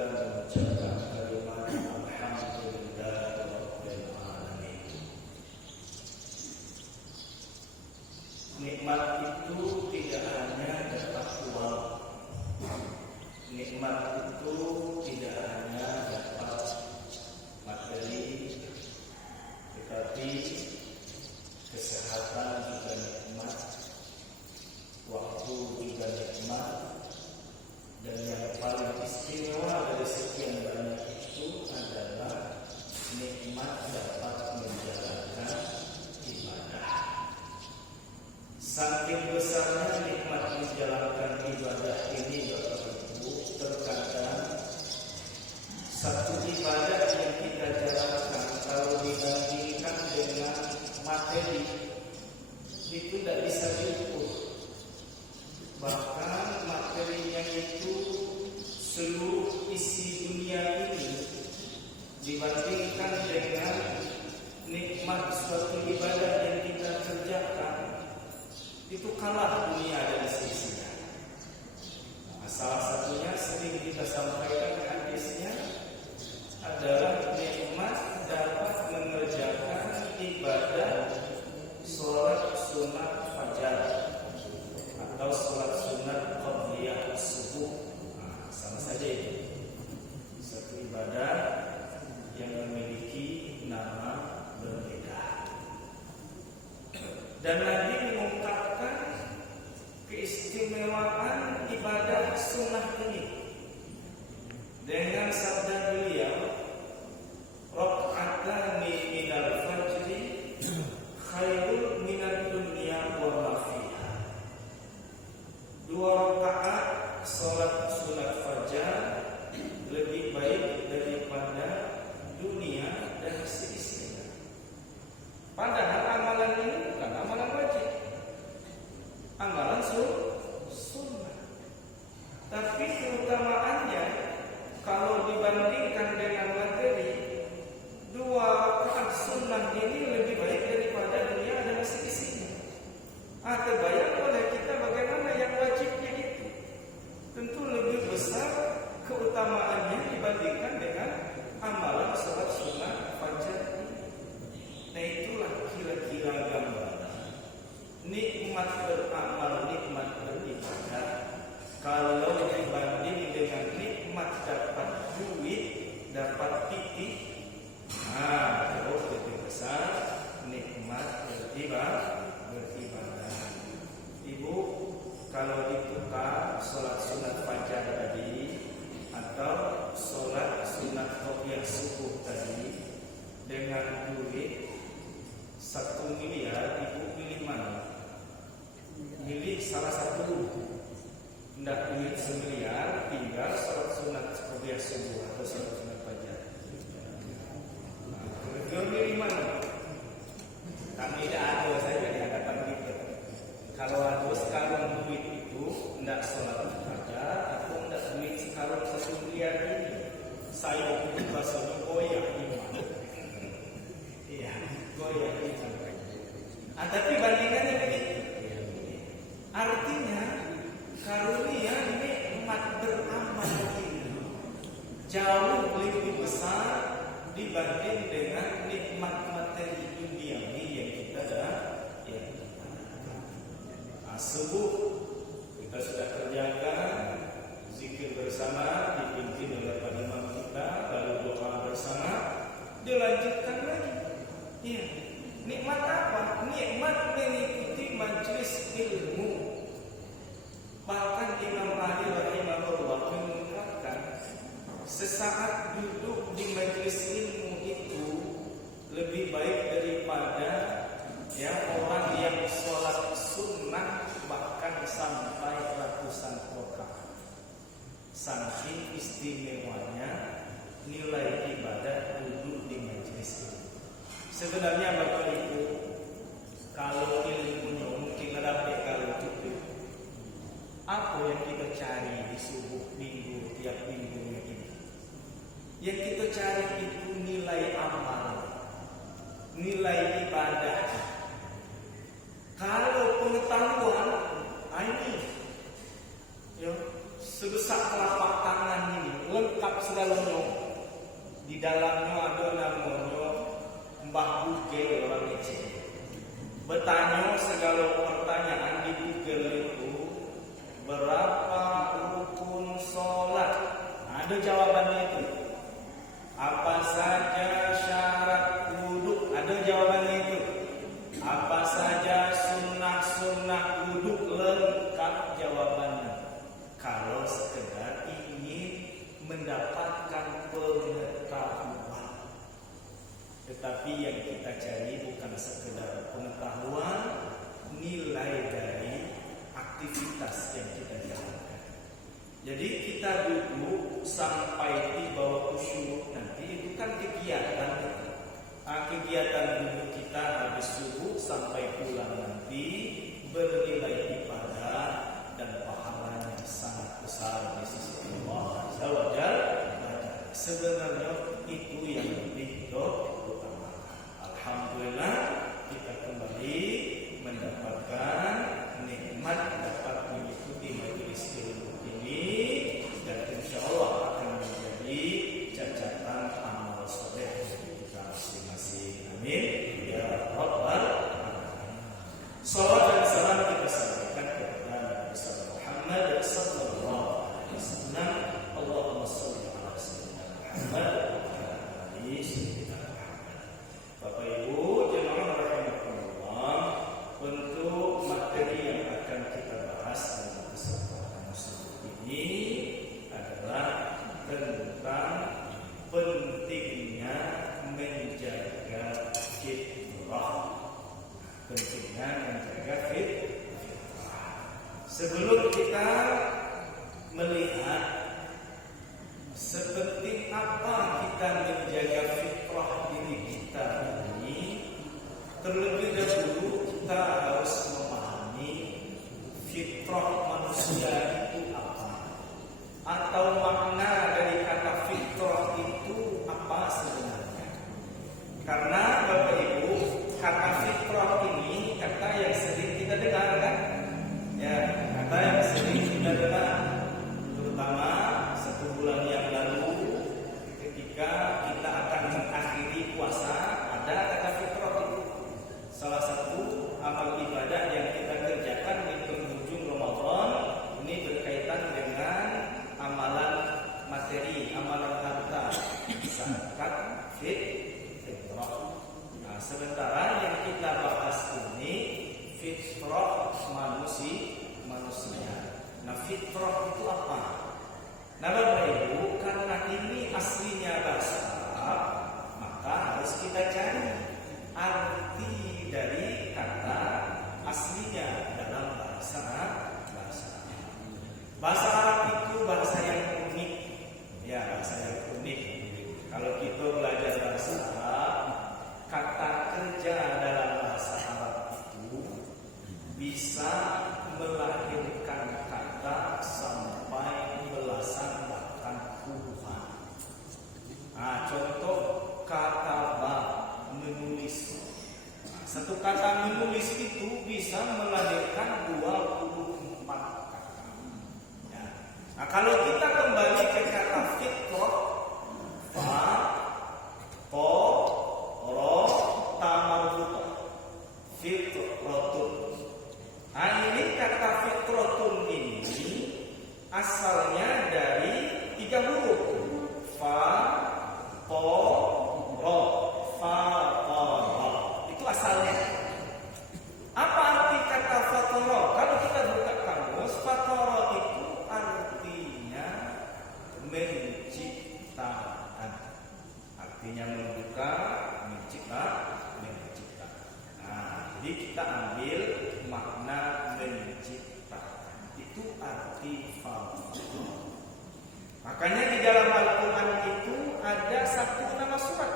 kita mengucapkan kalimat Alhamdulillahirabbil alamin. Nikmat itu tidak hanya dapat uang. Nikmat itu tidak hanya dapat materi, tetapi kesehatan juga nikmat, waktu juga nikmat, dan yang paling istimewa dari sekian banyak itu adalah nikmat dapat menjalankan ibadah. Saking besarnya nikmat menjalankan ibadah ini, Bapak Ibu, terkadang satu ibadah yang kita jalankan kalau dibandingkan dengan materi itu tidak bisa diukur. Bahkan materinya itu seluruh isi dunia ini dibandingkan dengan nikmat suatu ibadah yang kita kerjakan, itu kalah dunia dari sisinya. Salah satunya sering kita sampaikan hadisnya adalah nikmat dapat mengerjakan ibadah sholat sunat fajar atau sholat sunat qabliyah subuh. Sama saja itu satu ibadah yang memiliki nama berbeda. Dan Nabi mengungkapkan keistimewaan ibadah sunnah ini dengan sabda beliau, "Raka'atani minal fajri khairun minad dunya wa ma fiha." 2 rakaat salat sunat fajar lebih baik daripada dunia dan seisinya. Padahal amalan ini bukan amalan wajib, amalan sunnah. Tapi keutamaannya kalau dibandingkan dengan materi, 2 rakaat sunnah ini lebih baik daripada dunia dan seisinya. Terbayang oleh kita bagaimana yang wajibnya itu tentu lebih besar keutamaannya dibandingkan dengan amalan sholat sunat fajar ini. Nah, itulah kira-kira gambaran nikmat beramal, nikmat beribadah. Kalau dibanding dengan nikmat dapat duit, dapat titik, jauh lebih besar nikmat beribadah. Ibu, kalau ditukar sholat sunat fajar tadi atau sholat sunat qabliyah subuh tadi dengan duit 1 miliar, ibu pilih mana? Pilih salah satu. Tidak duit 1 miliar, tinggal sholat sunat qabliyah subuh atau sholat sunat fajar. Kira-kira pilih mana? Kami tidak ada saja di hadapan kita. Kalau ada sekarang duit itu tidak sholat fajar atau tidak duit sekarang 1 miliar ini, saya pun rasanya goyah iman. Iya, goyah iman. Tapi bandingannya begitu. Artinya karunia nikmat beramal ini jauh lebih besar dibanding dengan nikmat materi duniawi yang kita subuh kita sudah kerjakan, zikir bersama dipimpin oleh Pak Imam kita, lalu doa bersama, dilanjutkan lagi. Iya. Nikmat apa? Nikmat mengikuti majelis ilmu. Bahkan Imam Ali rahimahullah mengungkapkan, sesaat duduk di majelis ilmu itu lebih baik daripada orang yang sholat sunnah bahkan sampai ratusan rakaat. Saking istimewanya nilai ibadah duduk di majelis ilmu. Sebenarnya Bapak Ibu, kalau ilmunya mungkin ada kalau itu, apa yang kita cari di subuh minggu tiap minggunya ini? Yang kita cari itu nilai amal, nilai ibadah. Kalau pengetahuan, ini sebesar telapak tangan ini lengkap segalanya. Di dalamnya ada namanya Mbah Google orang Aceh. Bertanya segala pertanyaan di Google itu, berapa rukun sholat? Ada jawabannya itu. Apa saja syarat wudhu? Ada jawabannya itu. Apa saja sunnah-sunnah wudhu? Lengkap jawabannya. Kalau sekedar ingin mendapatkan pengetahuan. Tetapi yang kita cari bukan sekedar pengetahuan, nilai dari aktivitas yang kita jalankan. Jadi kita duduk sampai tiba waktu syuruk nanti itu kan kegiatan. Kegiatan duduk kita habis subuh sampai pulang nanti bernilai ibadah dan pahalanya sangat besar di sisi Allah Azza wa Jalla. Sebenarnya itu yang lebih utama. Alhamdulillah kita kembali mendapatkan nikmat dapat mengikuti majelis ilmu ini, dan insya Allah akan menjadi catatan amal soleh bagi kita masing-masing. Amin ya rabbal alamin. Salawat dan salam kita sampaikan kepada Nabi Muhammad sallallahu alaihi wasallam. Allahumma shalli ala sayyidina Muhammad wa ala ali sayyidina Muhammad. Bapak Ibu jemaah rahimakumullah, untuk materi yang akan kita bahas dalam kesempatan ini adalah tentang pentingnya menjaga fitrah. Pentingnya menjaga fitrah. Sebelum kita melihat seperti apa kita menjaga fitrah diri kita ini, terlebih dahulu kita harus memahami fitrah manusia itu apa, atau makna dari kata fitrah itu apa sebenarnya. Karena Bapak Ibu, kata fitrah ini kata yang sering kita dengar kan? Ya, kata yang sering kita dengar, terutama 1 bulan yang lalu ketika kita akan mengakhiri puasa, ada kata fitrah itu. Salah satu amal ibadah yang kita kerjakan di penghujung Ramadan ini berkaitan dengan amalan materi, amalan harta, zakat fitrah. Nah, sementara yang kita bahas ini fitrah manusia. Nah, fitrah itu apa? Nah, Bapak Ibu, karena ini aslinya bahasa Arab, maka harus kita cari arti dari kata aslinya dalam bahasa Arab. Bahasa Arab itu bahasa yang unik. Ya, bahasa yang unik. Kalau kita belajar bahasa Arab, kata kerja dalam bahasa Arab itu bisa melahirkan kata sampai belasan bahkan puluhan. Nah, contoh kata menulis. Nah, satu kata menulis itu bisa melahirkan 24 kata. Ya. Nah, kalau kita kembali ke kata fitrah, fa, to, ro, tamarbuta, fitratun. Nah, ini kata fitratun ini asalnya dari 3 huruf. Fa, to, ro, fa, to, ro. Itu asalnya. Apa arti kata fatoro? Kalau kita buka kamus, fatoro itu artinya menciptakan. Artinya membuka, mencipta. Nah, jadi kita ambil makna menciptakan. Itu arti fatoro. Makanya di dalam Al-Quran itu ada satu nama surat.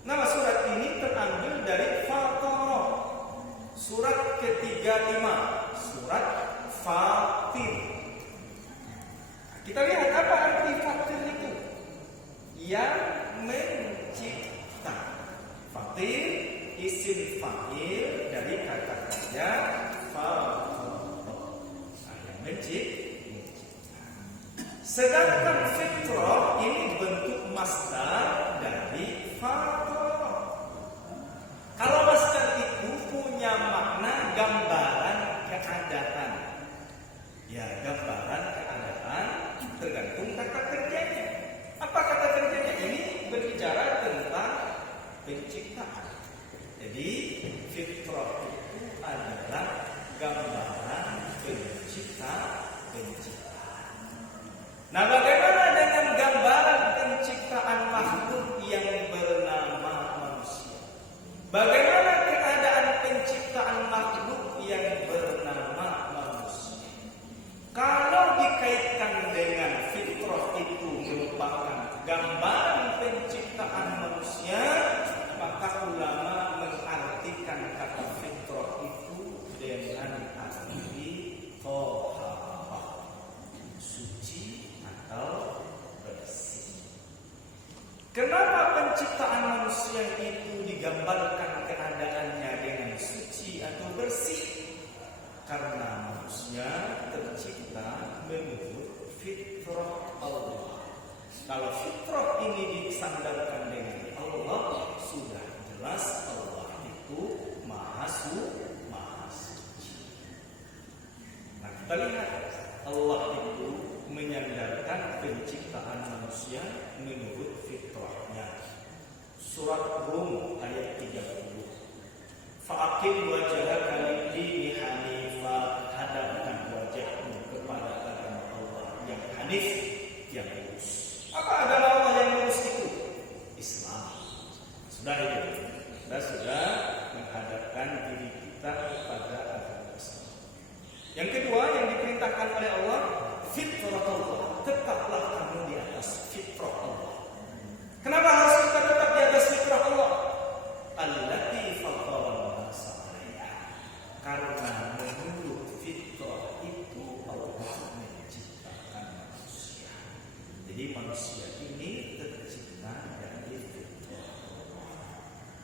Nama surat ini terambil dari Fatara. Surat ke-35, surat Fatir. Kita lihat apa arti Fatir itu. Yang mencipta. Fatir isim fa'il dari kata kerja Fatara. Nah, yang mencipta. Sedangkan fitrah masdar dari fatara. Kalau masdar itu punya makna gambaran keadaan. Ya, gambaran keadaan tergantung kata kerjanya. Apa kata kerjanya? Ini berbicara tentang penciptaan. Jadi fitrah itu adalah gambaran penciptaan. Nah, bagaimana dengan gambaran penciptaan makhluk yang bernama manusia? Bagaimana keadaan penciptaan makhluk yang bernama manusia? Kalau dikaitkan dengan fitrah itu merupakan gambaran penciptaan manusia, maka ulama mengartikan kata fitrah itu dengan arti tohara, suci atau bersih. Kenapa penciptaan manusia itu digambarkan keadaannya dengan suci atau bersih? Karena manusia tercipta menurut fitrah Allah. Kalau fitrah ini disandarkan dengan Allah, sudah jelas Allah itu maha suci. Nah, kita lihat Allah itu menyandarkan penciptaan manusia menurut fitrahnya. Surat Rum ayat 30. Fa'aqim wajhaka lid-dini hanifa, hadapkan wajahmu kepada agama Allah yang hanif, yang lurus. Apa agama Allah yang lurus itu? Islam. Sudah itu. Kita sudah menghadapkan diri kita kepada agama Islam. Yang kedua yang diperintahkan oleh Allah, fitrah Allah. Tetaplah kamu di atas fitrah Allah. Kenapa harus kita tetap di atas fitrah Allah? Allati fatara nas 'alaiha. Karena menurut fitrah itu Allah menciptakan manusia. Jadi manusia ini tercipta dari fitrah Allah.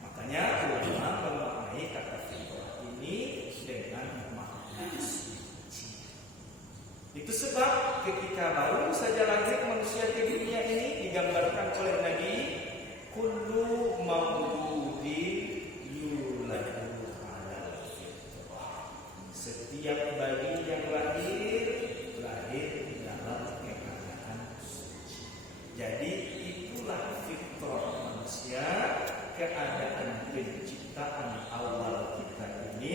Makanya ulama memaknai kata fitrah ini dengan makna suci. Itu sebab ketika baru saja lahir manusia di dunia ini digambarkan oleh Nabi, kullu mauludin yuladu ala fitrah. Setiap bayi yang lahir di dalam keadaan suci. Jadi itulah fitrah manusia, keadaan penciptaan awal kita ini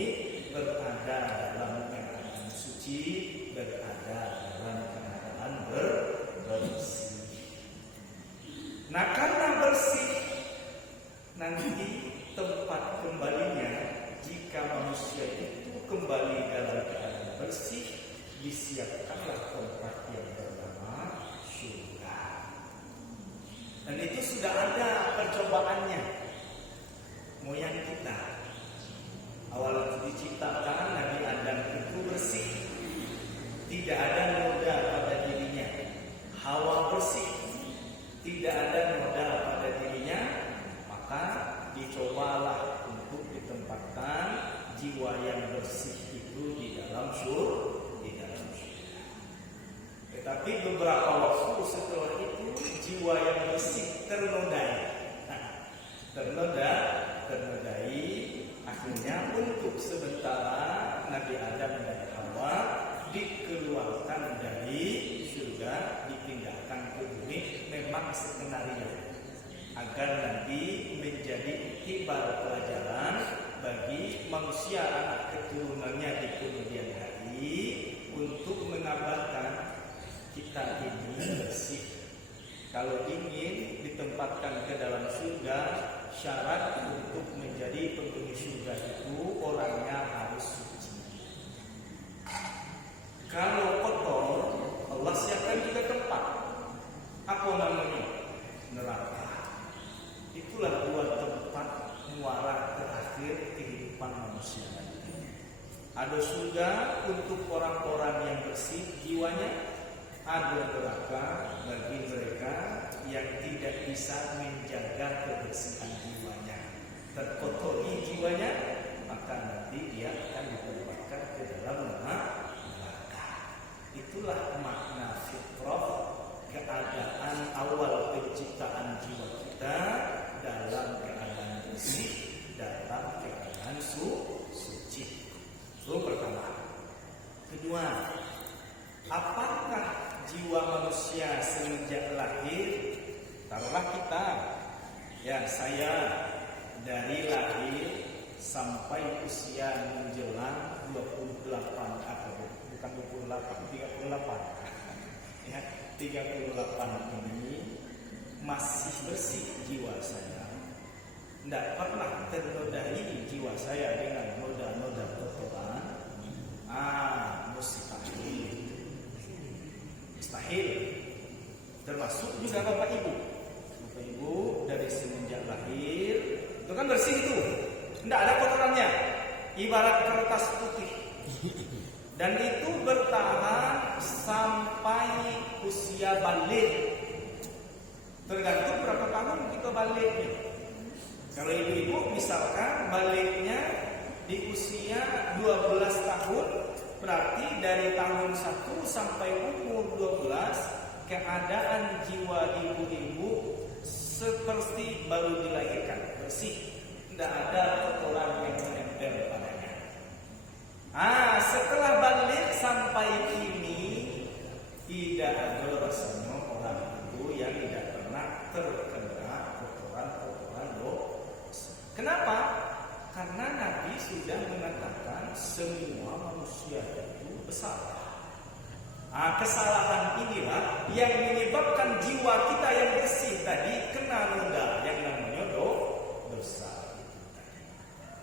berada dalam keadaan suci, berada dalam keadaan bersih. Nah, karena bersih, nanti tempat kembalinya jika manusia itu kembali dalam keadaan bersih, disiapkanlah tempat yang bernama surga. Dan itu sudah ada percobaannya. Moyang kita awal diciptakan Nabi Adam itu bersih, tidak ada noda pada dirinya. Hawa bersih, tidak ada noda pada dirinya. Maka dicobalah untuk ditempatkan jiwa yang bersih itu di dalam surga. Tetapi beberapa waktu setelah itu jiwa yang bersih ternodai. Akhirnya untuk sementara Nabi Adam dan Hawa dikeluarkan dari surga, dipindahkan ke bumi. Memang skenario agar nanti menjadi iktibar pelajaran bagi manusia anak keturunannya di kemudian hari untuk mengabarkan kita ini bersih. Kalau ingin ditempatkan ke dalam surga, syarat untuk menjadi penghuni surga itu orangnya harus suci. Kalau kotor, Allah siapkan juga tempat. Apa namanya? Neraka. Itulah dua tempat muara terakhir kehidupan manusia. Ada surga untuk orang-orang yang bersih jiwanya, ada neraka bagi mereka yang tidak bisa menjaga kebersihan jiwanya, terkotori jiwanya, maka nanti dia akan ditempatkan ke dalam neraka. Itulah makna fitrah, keadaan awal penciptaan ciptaan jiwa kita dalam keadaan bersih, dalam keadaan suci. Itu pertama. Kedua, apakah jiwa manusia semenjak lahir, taruhlah kita, ya saya dari lahir sampai usia menjelang 28 atau bukan 28, 38 ya, 38 ini masih bersih jiwa saya, tidak pernah ternodai jiwa saya dengan noda-noda kotoran. Mustahil. Termasuk juga Bapak Ibu dari semenjak lahir itu kan bersih itu, tidak ada kotorannya, ibarat kertas putih. Dan itu bertahan sampai usia balik. Tergantung berapa tahun kita baliknya. Kalau ibu-ibu misalkan baliknya di usia 12 tahun, berarti dari tahun 1 sampai umur 12 keadaan jiwa ibu-ibu seperti baru dilahirkan, bersih, tidak ada kotoran yang menempel padanya. Setelah balik sampai kini tidak ada rasanya orang itu yang tidak pernah terkena kotoran-kotoran dosa. Kenapa? Karena Nabi sudah mengatakan semua manusia itu bersalah. Kesalahan inilah yang menyebabkan jiwa kita yang bersih tadi kena noda yang namanya dosa.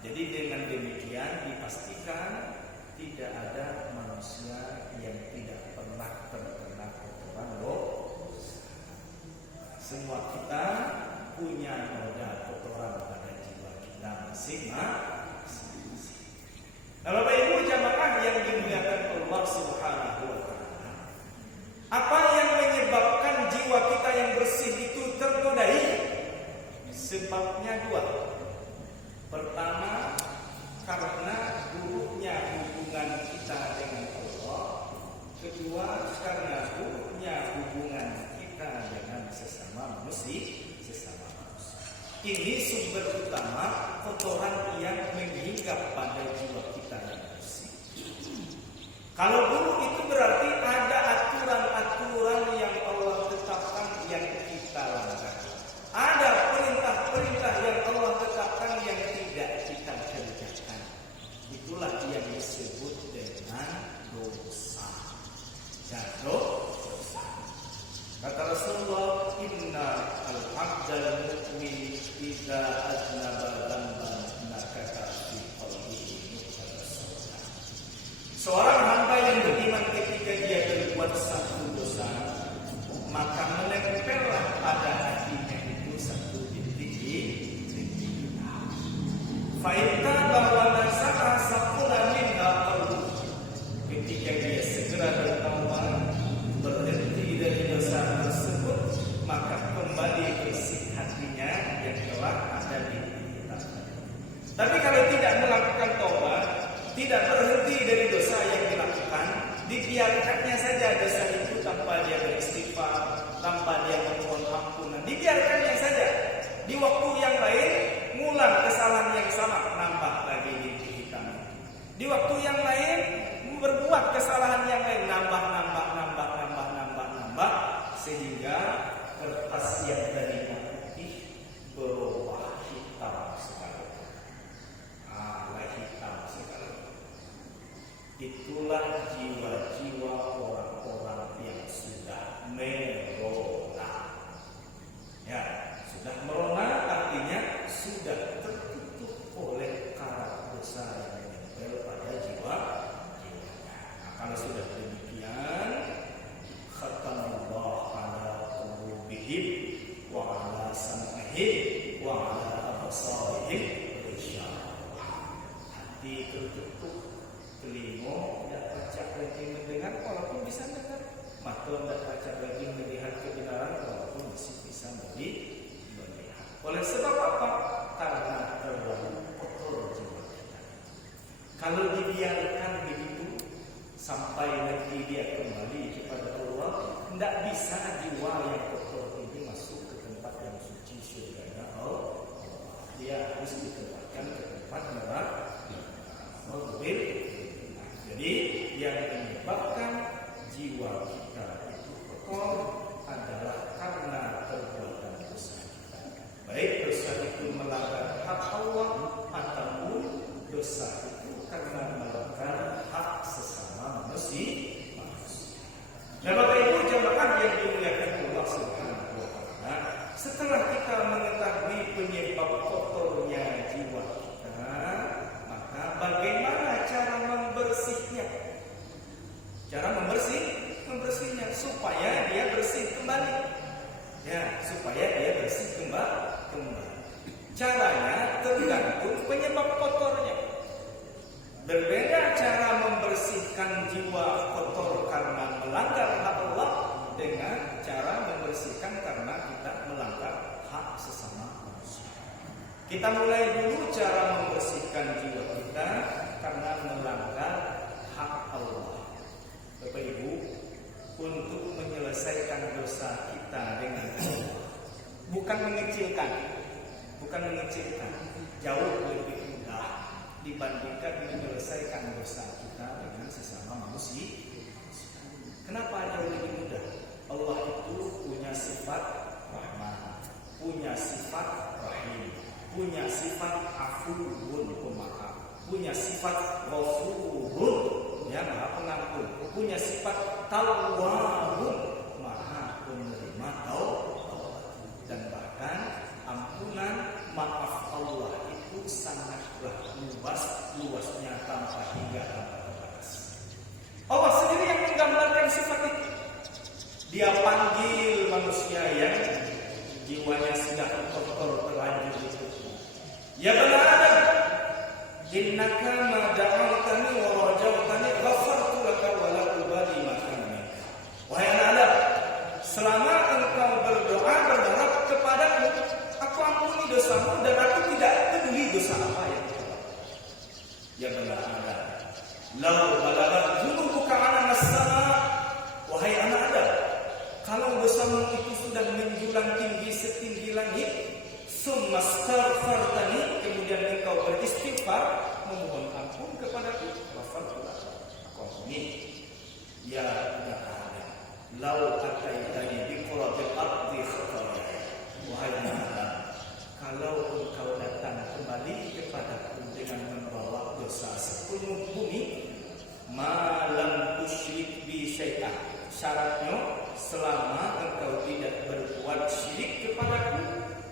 Jadi dengan demikian dipastikan tidak ada manusia yang tidak pernah terkena kotoran dosa. Semua kita punya noda kotoran pada jiwa kita masing-masing. Nah, Bapak Ibu jamaah yang dimuliakan Allah Subhanahu wa taala, apa yang menyebabkan jiwa kita yang bersih itu ternodai? Sebabnya dua. Pertama, karena buruknya hubungan kita dengan Allah. Kedua, karena buruknya hubungan kita dengan sesama manusia. Ini sumber utama kotoran yang menghinggap pada jiwa kita yang bersih. Kalau buruk itu berarti ada aturan-aturan yang Allah tetapkan yang kita langgar. Ada perintah-perintah yang Allah tetapkan yang tidak kita kerjakan. Itulah yang disebut dengan dosa. Ya, dosa. Kata Rasulullah, inna al-abdal mu'min idza aznaba dzamban nakata fi qalbihi nuqata sauda. Seorang hamba yang beriman ketika dia berbuat satu dosa, maka menempellah pada hatinya itu satu titik. Fa inna bahwa nasaha saqula minha qalbu. Ketika dia segera bertaubat, berhenti dari dosa tersebut, maka kembali bersih hatinya yang telah ada di kita. Tapi kalau tidak melakukan taubat, tidak berhenti dari dosa yang dilakukan, dibiarkannya saja dosa itu tanpa dia beristighfar, tanpa dia memohon ampunan, dibiarkannya saja. Di waktu yang lain ngulang kesalahan yang sama, nambah lagi di hitam. Di waktu yang lain berbuat kesalahan yang lain, nambah, sehingga kertas yang tadinya putih berubah hitam sekali. Hitam sekali. Itulah jiwa-jiwa orang-orang yang sudah merona. Ya, sudah merona artinya sudah tertutup oleh karat dosa yang menempel pada jiwanya. Kalau sudah demikian, khatamullah ala qulubihim wa ala sam'ihim wa ala absarihim ghishawa. Hati tertutup, telinga tidak pacak lagi mendengar walaupun bisa dengar, mata tidak pacak lagi melihat kebenaran walaupun masih bisa melihat. Oleh sebab apa? Karena terlalu kotor jiwa kita. Kalau dibiarkan begitu sampai nanti dia kembali kepada Allah, tidak bisa jiwa yang kotor ini masuk ke tempat dia harus ditempatkan ke tempat mobil. Jadi yang menyebabkan jiwa kita itu kotor adalah karena perbuatan dosa kita. Baik dosa itu melanggar hak Allah ataupun dosa itu karena melanggar hak sesama manusia. Nah, Bapak Ibu jemaah yang dimuliakan Allah Subhanahu wa taala, setelah kita mengetahui penyebab kotornya jiwa kita, maka bagaimana cara membersihnya? Cara membersihnya supaya dia bersih kembali. Ya, supaya dia bersih kembali. Caranya tergantung penyebab kotornya. Berbeda cara membersihkan jiwa kotor karena melanggar hak Allah dengan cara membersihkan karena kita melanggar hak sesama manusia. Kita mulai dulu cara membersihkan jiwa kita karena melanggar hak Allah. Bapak Ibu, untuk menyelesaikan dosa kita dengan Allah, bukan mengecilkan, jauh lebih mudah dibandingkan menyelesaikan dosa kita dengan sesama manusia. Kenapa jauh lebih mudah? Allah itu punya sifat Rahman, punya sifat Rahim, punya sifat Afuwun Pemaaf, punya sifat Ghafurun, ya Maha Pengampun, punya sifat Tawwabun, Maha Penerima taubat, dan bahkan ampunan maaf Allah itu sangatlah luasnya tanpa hingga tanpa batas. Allah sendiri yang menggambarkan sifat itu. Dia panggil manusia yang jiwanya sudah kotor terlanjur itu. Ya bani Adam, innaka ma da'awtani wa rajawtani ghafartu laka wa la ubali ma kana minka. Wahai anak Adam, selama engkau berdoa berharap kepadaku, aku ampuni dosamu dan aku tidak peduli dosa apa yang kau lakukan. Ya bani Adam, lau balagat dzunubuka 'ala as-sama'. Wahai anak Adam, kalau dosamu itu sudah menjulang tinggi setinggi langit, summa astaghfartani, kemudian engkau beristighfar memohon ampun kepadaku, ghafartu laka, aku ampuni. Ya anak Adam, lau ataitani bi qurabil ardi khataya. Wahai anak Adam, kalau engkau datang kembali kepadaku dengan membawa dosa sepenuh bumi, malam tusyrik bi syai'an. Syaratnya selama engkau tidak berbuat syirik kepadaku,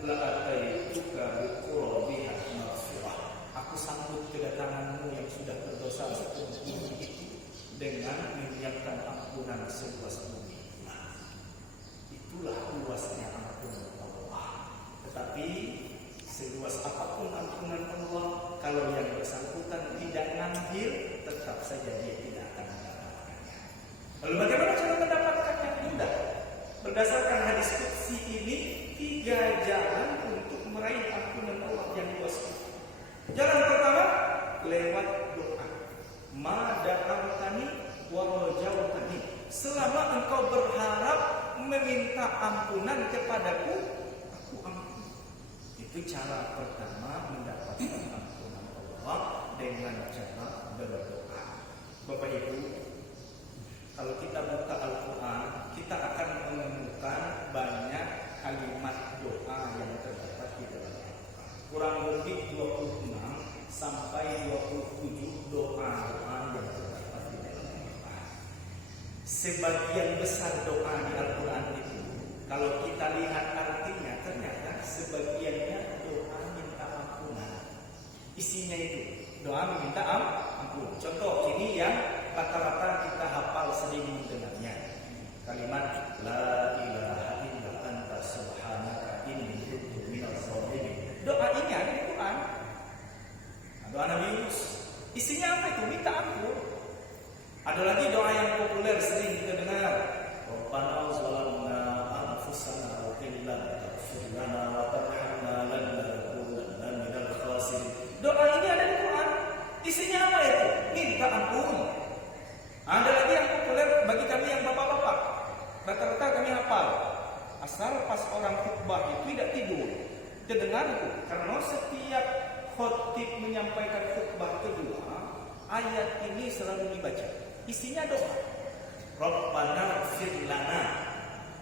la ataituka bi qurabiha maghfirah. Aku sambut kedatanganmu yang sudah berdosa sepenuh bumi itu dengan menyiapkan ampunan seluas bumi. Nah, itulah luasnya ampunan Allah. Tetapi seluas apapun ampunan Allah, kalau yang bersangkutan tidak ngambil, tetap saja dia tidak akan mendapatkannya. Lalu bagaimana cara mendapatkannya? Mudah. Berdasarkan hadis qudsi ini, 3 jalan untuk meraih ampunan Allah yang luas. Jalan pertama, lewat doa. Ma da'awtani wa rajawtani. Selama engkau berharap meminta ampunan kepadaku, aku ampuni. Itu cara pertama mendapatkan ampunan Allah, dengan cara berdoa. Bapak Ibu, kalau kita buka Al-Quran, kita akan menemukan banyak kalimat doa yang terdapat di dalam Al-Quran. Kurang lebih 26 sampai 27 doa-doa yang terdapat di dalam Al-Quran. Sebagian besar doa di Al-Quran itu, kalau kita lihat artinya, ternyata sebagiannya doa minta ampunan. Isinya itu doa meminta ampun. Contoh ini yang rata-rata kita hafal sering mendengarnya. Kalimat la ilaha illa anta subhanaka inni kuntu minadz zalimin. Doa ini ada di Quran. Doa Nabi Yunus. Isinya apa itu? Minta ampun. Ada lagi doa yang populer sering kita dengar. Rabbana zalamna anfusana wa illam taghfir lana wa tarhamna lanakunanna minal khasirin. Doa ini ada di Quran. Isinya apa itu? Minta ampun. Ada lagi yang populer bagi kami yang ayat ini selalu dibaca. Isinya doa. Rabbana ighfir lana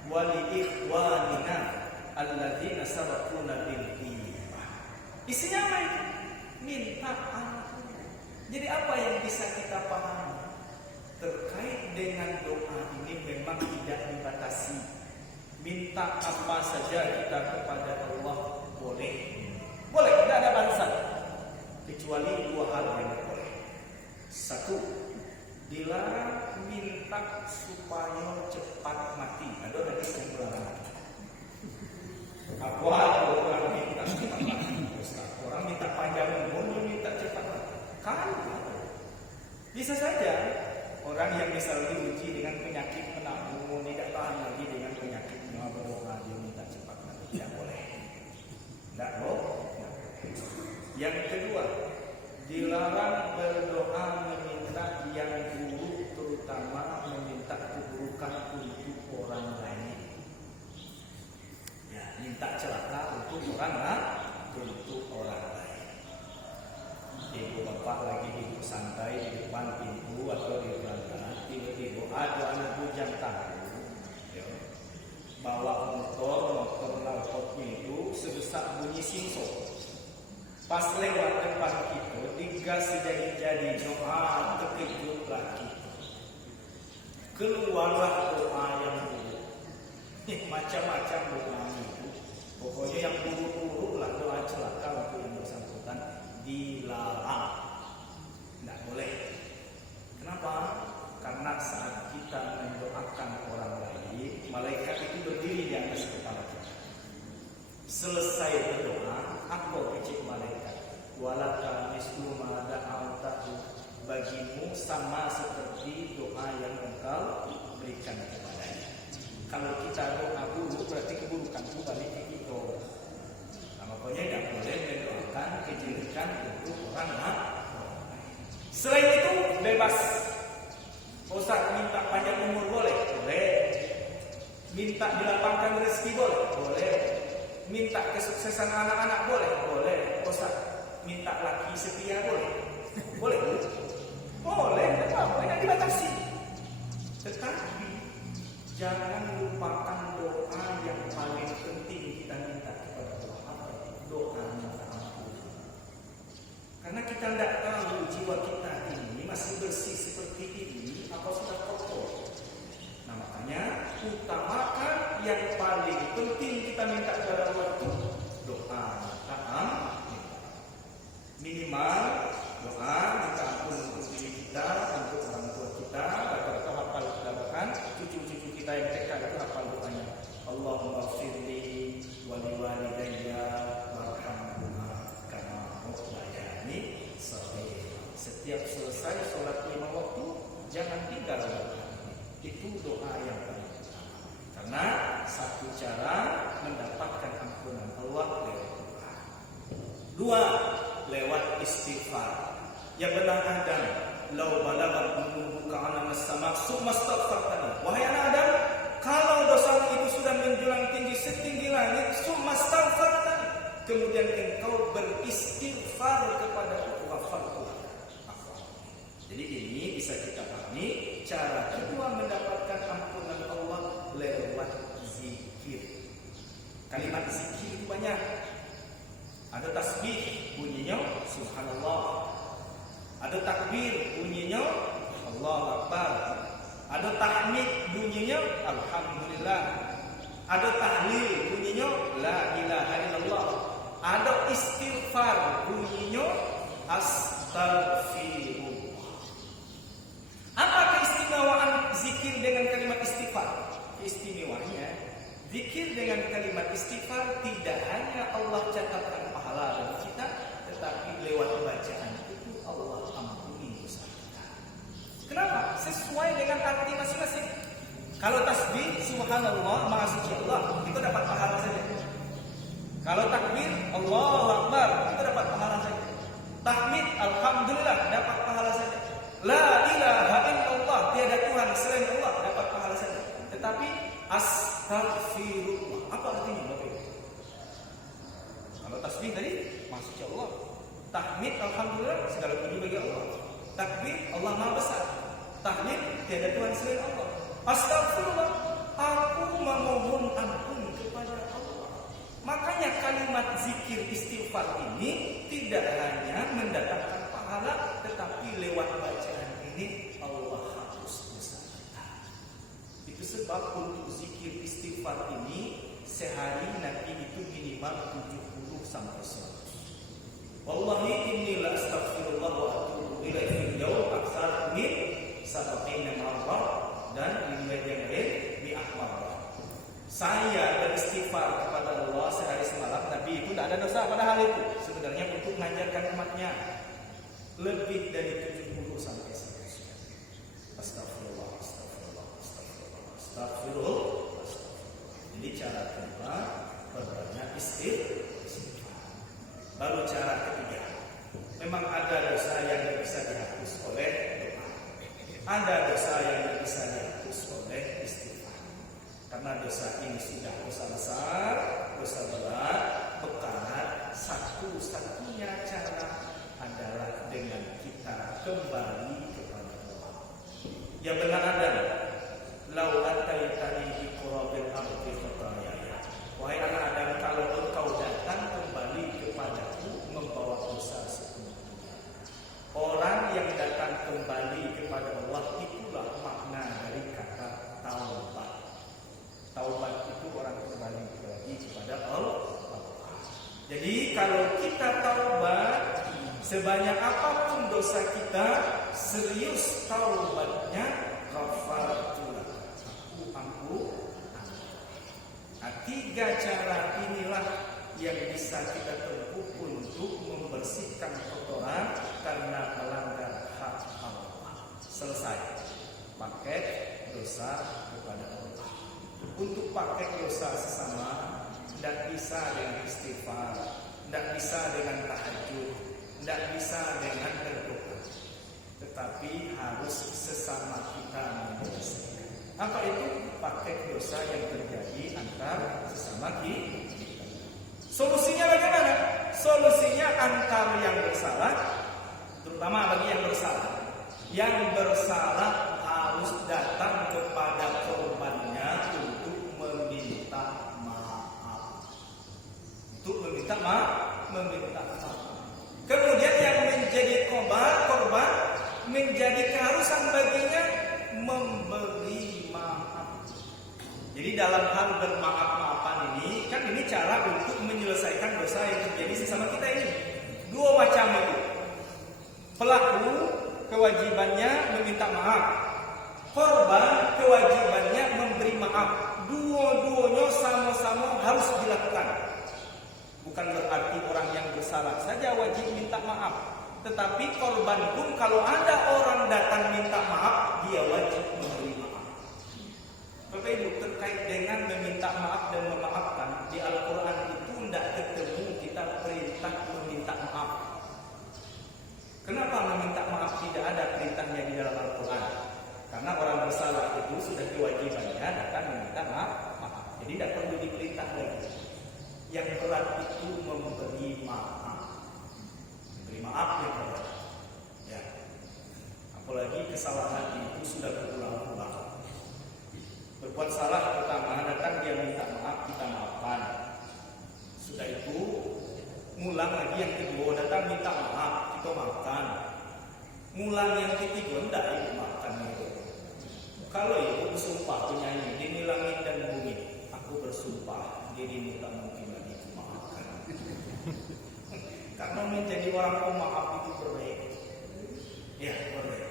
wa li ikhwanina alladzina sabaquna bil iman. Isinya apa itu? Minta ampun. Jadi apa yang bisa kita pahami terkait dengan doa ini memang tidak dibatasi. Minta apa saja kita kepada Allah boleh. Boleh, tidak ada batasan. Kecuali dua hal yang boleh. Satu, dilarang minta supaya cepat mati. Ada hadis yang melarang. Apa orang minta cepat mati? Orang minta panjang umur, minta cepat mati. Kan? Bisa saja orang yang misalnya diuji dengan penyakit menabung, tidak tahan lagi dengan penyakit menabung, dia minta cepat mati. Tidak boleh. Tidak boleh. Yang kedua, dilarang berdoa meminta yang buruk, terutama meminta keburukan untuk orang lain. Ya, minta celaka untuk orang lain. Ibu bapak lagi duduk santai di depan pintu atau di belakang, tiba-tiba ada anak bujang tahu, ya, bawa motor knalpotnya itu sebesar bunyi simso. Pas lewat depan kita, digas jadi doa, terkejutlah kita. Keluarlah doa yang buruk. Macam-macam doa itu. Pokoknya yang buruk-buruk lah, doa celaka untuk yang bersangkutan dilarang. Tidak boleh. Kenapa? Karena saat kita mendoakan orang lain, malaikat itu berdiri di atas kepala kita. Selesai berdoa, apa kecil malaikat? Walaka mislu ma da'awtahu, bagimu sama seperti doa yang engkau berikan kepadanya. Kalau kita doa buruk, berarti keburukan itu balik ke kita. Nah, makanya tidak boleh mendoakan kejelekan untuk orang lain. Selain itu bebas. Ustaz minta panjang umur boleh? Boleh. Minta dilapangkan rezeki boleh? Boleh. Minta kesuksesan anak-anak boleh? Boleh. Ustaz minta laki setia boleh? Boleh. Boleh, tidak dibatasi. Tetapi jangan lupakan doa yang paling penting kita minta kepada Tuhan. Doa minta ampun. Karena kita tidak tahu jiwa kita ini masih bersih seperti ini apa sudah kotor. Nah, makanya utamakan yang paling penting kita minta kepada Allah itu doa minta ampun. Minimal doa minta ampun untuk diri kita, untuk orang tua kita, atau hafal bahkan cucu-cucu kita yang TK itu hafal doanya. Allahumma firli wa liwalidayya warhamhuma kama rabbayani shaghira. Setiap selesai sholat 5 waktu, jangan tinggal doa. Itu doa yang paling utama. Karena satu cara mendapatkan ampunan Allah lewat doa. Dua, lewat istighfar. Ya benar Adam, lau balagat dunubuka ala as-sama' summa astaghfartani. Wahai anak Adam, kalau dosa itu sudah menjulang tinggi setinggi langit, summa astaghfartani, kemudian engkau beristighfar kepada aku, ghafartu lak. Jadi ini bisa kita pahami cara kedua mendapatkan ampunan Allah lewat zikir. Kalimat zikir itu banyak. Ada tasbih bunyinya subhanallah. Ada takbir bunyinya Allahu Akbar. Ada tahmid bunyinya alhamdulillah. Ada tahlil bunyinya la ilaha illallah. Ada istighfar bunyinya astaghfirullah. Apa keistimewaan zikir dengan kalimat istighfar? Istimewanya zikir dengan kalimat istighfar tidak hanya Allah catatkan pahala bagi kita, tetapi lewat bacaan itu Allah ampuni dosa kita. Kenapa? Sesuai dengan arti masing-masing. Kalau tasbih subhanallah maha suci Allah, itu dapat pahala saja. Kalau takbir Allahu Akbar, itu dapat pahala saja. Tahmid alhamdulillah dapat pahala saja. La ilaha illallah, tiada Tuhan selain Allah, dapat pahala saja. Tetapi astaghfirullah, apa artinya Bapak Ibu? Kalau tasbih tadi, masya Allah. Tahmid alhamdulillah, segala puji bagi Allah. Takbir, Allah Maha Besar. Tahmid, tiada Tuhan selain Allah. Astagfirullah, aku memohon ampun kepada Allah. Makanya kalimat zikir istighfar ini tidak hanya mendatangkan pahala, tetapi lewat bacaan ini Allah hapus dosa kita. Itu sebab untuk zikir istighfar ini sehari Nabi itu minimal 70 sampai 100. Wallahi inni la astaghfirullah wa atubu ilaihi fil yaum aktsar min 70 marrah dan riwayat yang lain bi ahmar. Saya beristighfar kepada Allah sehari semalam. Nabi itu tidak ada dosa pada hal itu. Sebenarnya untuk mengajarkan umatnya lebih dari 70 sampai 100. Astagfirullah, astagfirullah, astagfirullah, astagfirullah. Jadi cara kedua berbanyak istighfar. Baru cara ketiga, memang ada dosa yang bisa dihapus oleh doa. Ada dosa yang bisa dihapus oleh istighfar. Karena dosa ini sudah dosa besar, dosa berat, berat. Satu-satunya cara adalah dengan kita kembali kepada Allah. Ya benar Adam, lau ataitani bi qurabil ardi khataya. Wahai anak Adam, kalau engkau datang kembali kepadaku membawa dosa sepenuhnya. Orang yang datang kembali kepada Allah itulah makna dari kata taubat. Taubat itu orang kembali lagi kepada Allah. Jadi kalau kita taubat, sebanyak apapun dosa kita, serius taubatnya, kafaratullah, aku ampun. Nah, 3 cara inilah yang bisa kita tempuh untuk membersihkan kotoran karena melanggar hak Allah. Selesai pakai dosa kepada Allah. Untuk pakai dosa sesama, tidak bisa dengan istighfar, tidak bisa dengan tahajud, tidak bisa dengan berdoa, tetapi harus sesama kita membersihkan. Apa itu? Pakai dosa yang terjadi antar sesama kita. Solusinya bagaimana? Solusinya antar yang bersalah, terutama bagi yang bersalah. Yang bersalah harus datang kepada korbannya untuk meminta maaf. Untuk meminta maaf. Kemudian yang menjadi korban menjadi keharusan baginya memberi maaf. Jadi dalam hal bermaaf-maafan ini, kan ini cara untuk menyelesaikan dosa yang terjadi sesama kita ini. 2 macam itu. Pelaku kewajibannya meminta maaf, korban kewajibannya memberi maaf. Dua-duanya sama-sama harus dilakukan. Bukan berarti orang yang bersalah saja wajib minta maaf, tetapi korban pun kalau ada orang datang minta maaf, dia wajib memberi maaf. Bapak Ibu, terkait dengan meminta maaf dan memaafkan, di Al-Quran itu tidak ketemu kita perintah meminta maaf. Kenapa meminta maaf tidak ada perintahnya di dalam Al-Quran? Karena orang bersalah itu sudah kewajibannya datang meminta maaf. Jadi tidak perlu diperintah lagi. Yang berat itu memberi maaf. Memberi maaf yang berat. Ya. Apalagi kesalahan itu sudah berulang-ulang. Berbuat salah pertama, datang dia minta maaf, kita maafkan. Sudah itu ngulang lagi yang kedua, datang minta maaf, kita maafkan. Ngulang yang ketiga, tidak ibu maafkan itu. Kalau ibu bersumpah penyanyi, demi langit dan bumi, aku bersumpah dirimu tak mungkin lagi kumaafkan. Karena menjadi orang pemaaf itu berat. Ya, berat.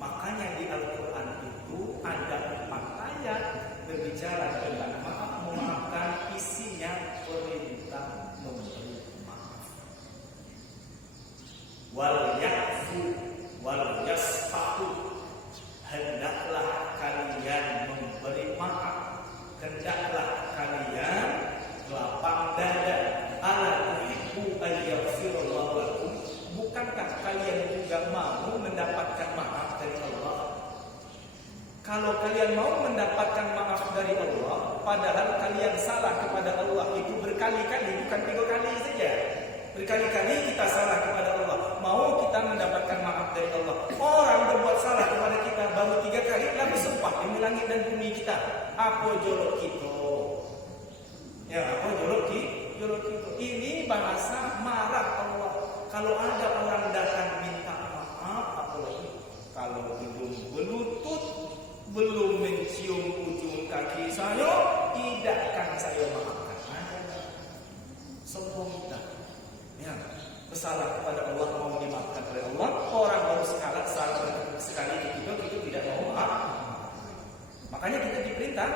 Makanya di Al-Quran itu ada 4 ayat berbicara tentang maaf memaafkan, isinya perintah memberi maaf. Wal ya'fu wal yasfahu, hendaklah kalian memberi maaf, hendaklah kalian lapang dada. Ala tuhibbu ayyaghfirallahu lakum, bukankah kalian juga mau mendapatkan maaf dari Allah? Kalau kalian mau mendapatkan maaf dari Allah, padahal kalian salah kepada Allah itu berkali-kali, bukan 3 kali saja. Berkali-kali kita salah kepada Allah, mau kita mendapatkan maaf dari Allah. Orang berbuat salah kepada kita baru 3 kali, lalu sumpah demi langit dan bumi kita. Apa jolok kita? Ya, apa jolok kita? Ini bahasa marah Allah. Kalau ada orang datang minta maaf, apalagi kalau belum berlutut, belum mencium ujung kaki saya, tidakkan saya maafkan. Sombong kita. Ya, bersalah kepada Allah, mau dimaafkan oleh Allah. Orang baru sekali itu tidak mau maaf. Makanya kita diperintah.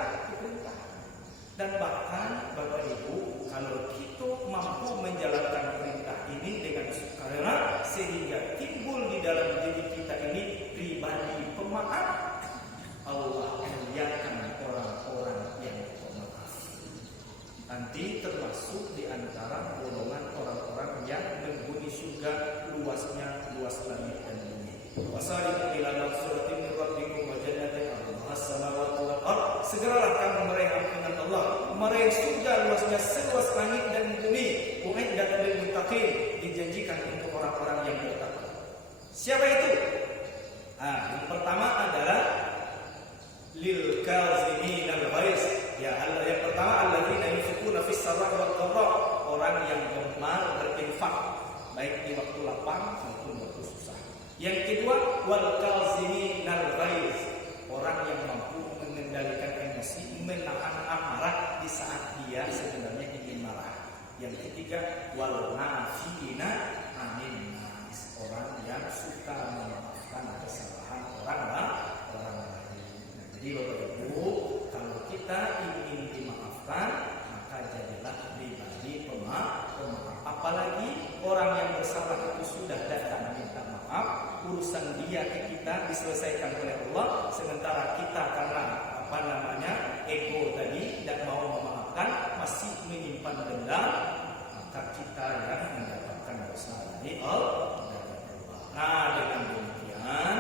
Dan bahkan Bapak Ibu, kalau kita mampu menjalankan perintah ini dengan sukarela sehingga timbul di dalam diri kita ini pribadi pemaaf, Allah muliakan orang-orang yang pemaaf. Nanti termasuk di antara golongan orang-orang yang menghuni surga, luas langit dan bumi. Wasari'u ila maghfiratin min rabbikum wa jannatin 'arduhas samawati wal ardh. Segeralah kamu meraih ampunan Allah, meraih surga luasnya seluas langit dan bumi. Uiddat lil muttaqin, dijanjikan untuk orang-orang yang bertakwa. Siapa itu? Yang pertama adalah lil kazimin al ghaiz. Ya, yang pertama alladzina yunfiquna fis sarra'i wad dharra, orang yang gemar berinfak baik di waktu lapang maupun waktu susah. Yang kedua wal kazimin al ghaiz, orang yang mampu mengendalikan emosi, menahan amarah di saat dia sebenarnya ingin marah. Yang ketiga wal nafina anin nas, orang yang suka memaafkan kesalahan orang lain. Jadi Bapak Ibu, kalau kita ingin dimaafkan, maka jadilah pribadi pemaaf. Apalagi orang yang bersalah itu sudah datang minta maaf, urusan dia ke kita diselesaikan oleh Allah, sementara kita karena ego tadi tidak mau memaafkan, masih menyimpan dendam, maka kita yang mendapatkan dosa dari Allah. Nah, dengan demikian,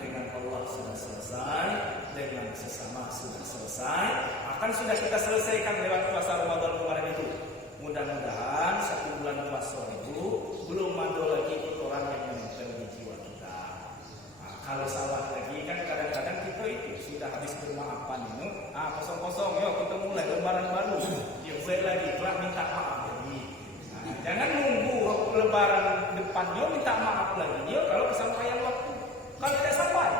dengan Allah sudah selesai, dengan sesama sudah selesai, akan sudah kita selesaikan lewat puasa Ramadan kemarin itu. Mudah-mudahan 1 bulan puasa itu belum ada lagi kotoran yang menempel di jiwa kita. Nah, kalau salah lagi kan kadang-kadang kita itu sudah habis bermaafan ini, kosong-kosong, yuk kita mulai lebaran baru. Yuk lagi, telah minta maaf lagi. Nah, jangan nunggu lebaran depan, yuk minta maaf lagi. Yuk kalau kesampaian waktu, kalau tidak sampai,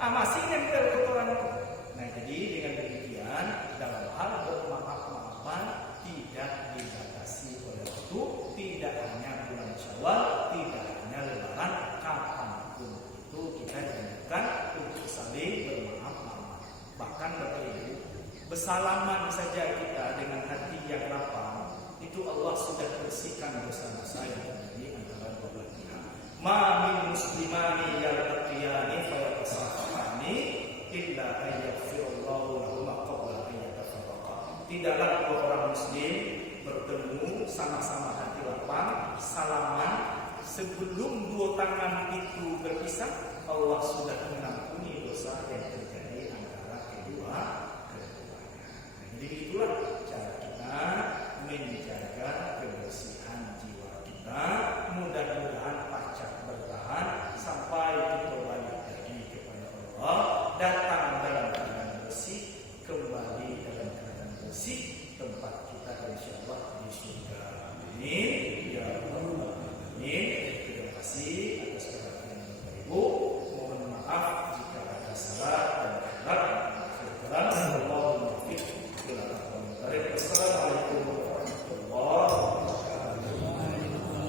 masih nempel kotoran itu. Nah, jadi dengan demikian dalam hal bermaaf-maafan tidak dibatasi oleh waktu, tidak hanya bulan Syawal, tidak hanya lebaran, kapanpun itu kita dianjurkan untuk saling bermaaf-maaf. Bahkan Bapak Ibu, bersalaman saja kita dengan hati yang lapang, itu Allah sudah bersihkan dosa-dosa yang terjadi antara dua belah pihak. Ma min muslimani yaltaqiyani fayatasafahani illa ayyaghfirallahu lahuma qabla an yatafarraqa. Tidaklah dua orang muslim bertemu sama-sama hati lapang, salaman, sebelum dua tangan itu berpisah, Allah sudah mengampuni dosa yang terjadi.